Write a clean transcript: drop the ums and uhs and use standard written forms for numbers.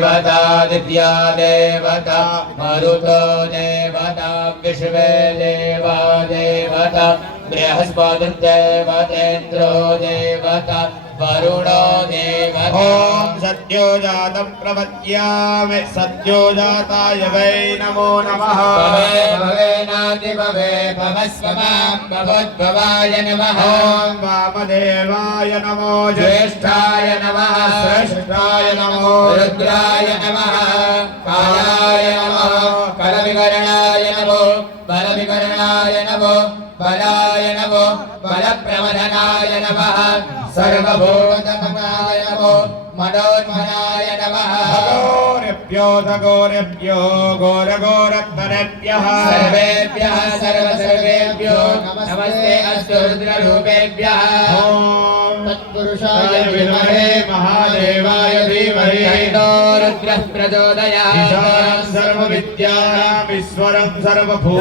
देवता दिव्या देवता मरुतो देवता विश्वे देवा देवता बृहस्पतिर्देवतेन्द्रो देवता वरुणो देवता ओम सद्यो जातं प्रपद्यामि सद्यो जाताय वै नमो नमः भवे भवेनादि भवे भवस्वमां भवोद्भवाय नमः ओम वामदेवाय नमो ज्येष्ठाय नमः श्रेष्ठाय नमो रुद्राय नमः कालाय नमः कलविकरणाय नमो बलविकरणाय नमो बलाय नमो बलप्रमथनाय नमः सर्वभूतमनाय नमो मनोन्मनाय नमः घोरेभ्यो घोरेभ्यो घोरघोरध्वरेभ्यः सर्वेभ्यः सर्वेभ्यो नमस्ते अस्तु रुद्ररूपेभ्यः तत्पुरुषाय विद्महे महादेवाय धीमहि तन्नो रुद्रः प्रचोदयात् सर्वविद्यानाम् ईश्वरं सर्वभूतानां